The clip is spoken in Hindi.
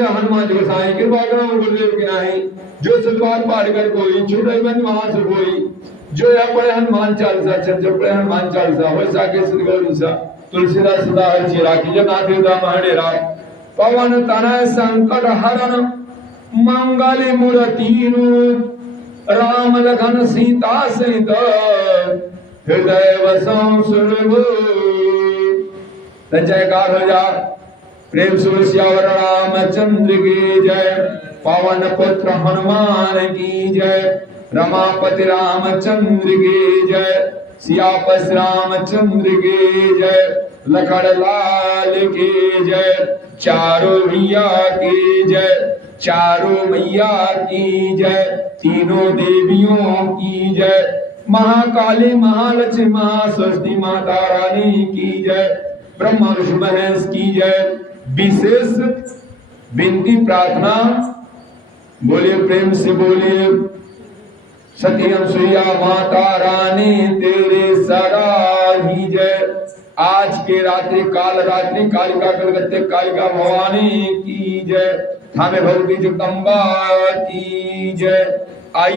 हनुमान जी साईं कृपा करो गुरुदेव की नाही जो सतबार पाठ कर कोई छूटे बंद वहां से कोई जो या पढ़े हनुमान चालीसा जो पढ़े हनुमान चालीसा हो सके सदगुरु सा तुलसीदास सदा हरि राखी जो नाथ दाम हडेरा पवन तनय संकट हरण मंगल मूर्ति रूप राम लखन सीता सहित हृदय वसं सुरभु जयकार हो जा प्रेम सुरसियावर रामचंद्र की जय पवन पुत्र हनुमान की जय रमापति रामचंद्र की जय सियापति रामचंद्र की जय लखन लाल की जय चारों भैया की जय चारों मैया की जय तीनों देवियों की जय महाकाली महालक्ष्मी महासरस्वती माता रानी की जय ब्रह्मा विष्णु महेश की जय विशेष विनती प्रार्थना बोलिए प्रेम से बोलिए सती अनुसुईया माता रानी तेरे सदा ही जय। आज के रात्रि कालिका कलकत्ते कालिका भवानी की जय थामे भगवती जगदम्बा की जय।